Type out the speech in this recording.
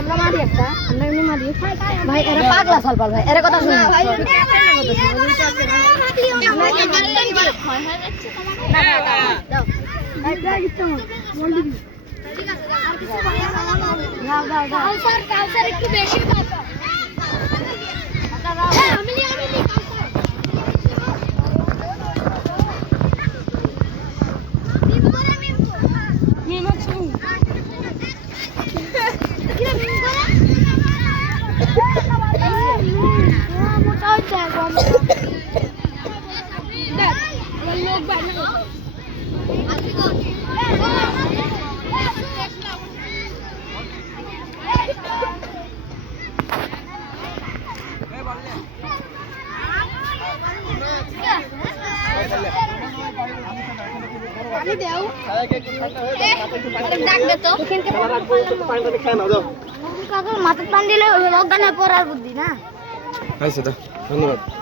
আমরা মারি একটা আমরা এমনি মারি ভাই এরা পাগলা সলপাল ভাই এর কথা শুনো ভাই কাউসার একটু বেশি মাথার পান দিলে অজ্ঞান হয়ে পড়ার বুদ্ধি না। ধন্যবাদ।